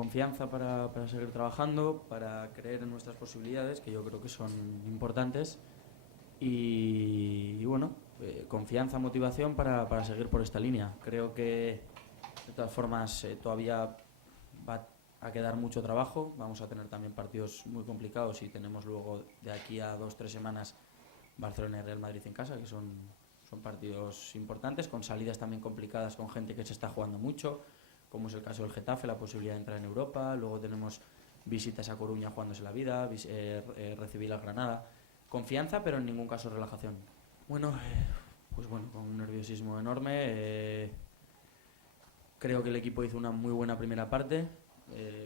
confianza para seguir trabajando, para creer en nuestras posibilidades, que yo creo que son importantes, y bueno, confianza, motivación para seguir por esta línea. Creo que de todas formas todavía va a quedar mucho trabajo, vamos a tener también partidos muy complicados y tenemos luego de aquí a 2-3 semanas Barcelona y Real Madrid en casa, que son partidos importantes, con salidas también complicadas, con gente que se está jugando mucho, como es el caso del Getafe, la posibilidad de entrar en Europa. Luego tenemos visitas a Coruña jugándose la vida, recibir al Granada. Confianza, pero en ningún caso relajación. Bueno, pues bueno, con un nerviosismo enorme. Creo que el equipo hizo una muy buena primera parte.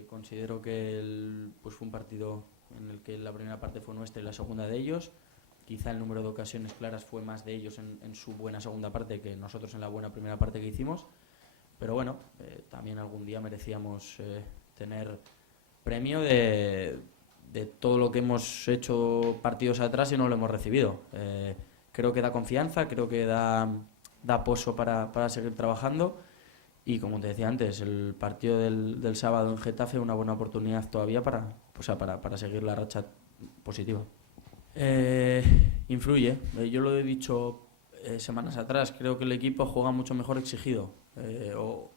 Considero que pues fue un partido en el que la primera parte fue nuestra y la segunda de ellos. Quizá el número de ocasiones claras fue más de ellos en su buena segunda parte que nosotros en la buena primera parte que hicimos. Pero bueno, también algún día merecíamos tener premio de todo lo que hemos hecho partidos atrás y no lo hemos recibido. Creo que da confianza, creo que da poso para seguir trabajando. Y como te decía antes, el partido del sábado en Getafe, una buena oportunidad todavía para seguir la racha positiva. Influye, yo lo he dicho semanas atrás, creo que el equipo juega mucho mejor exigido. O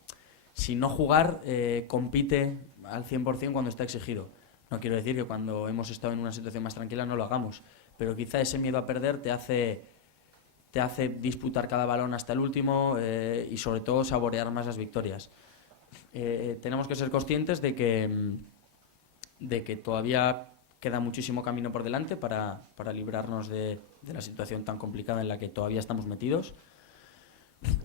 si no jugar, compite al 100% cuando está exigido. No quiero decir que cuando hemos estado en una situación más tranquila no lo hagamos, pero quizá ese miedo a perder te hace disputar cada balón hasta el último y sobre todo saborear más las victorias. Tenemos que ser conscientes de que todavía queda muchísimo camino por delante para librarnos de la situación tan complicada en la que todavía estamos metidos.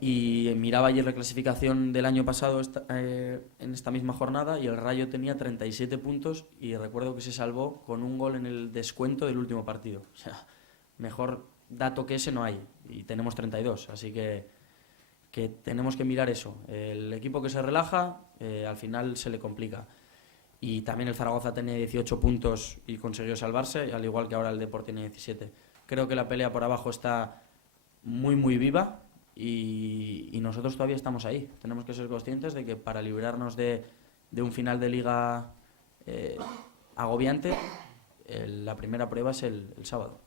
Y miraba ayer la clasificación del año pasado en esta misma jornada y el Rayo tenía 37 puntos y recuerdo que se salvó con un gol en el descuento del último partido. O sea, mejor dato que ese no hay y tenemos 32, así que tenemos que mirar eso. El equipo que se relaja al final se le complica. Y también el Zaragoza tenía 18 puntos y consiguió salvarse, al igual que ahora el Depor tiene 17. Creo que la pelea por abajo está muy muy viva y nosotros todavía estamos ahí. Tenemos que ser conscientes de que para librarnos de un final de liga agobiante, la primera prueba es el sábado.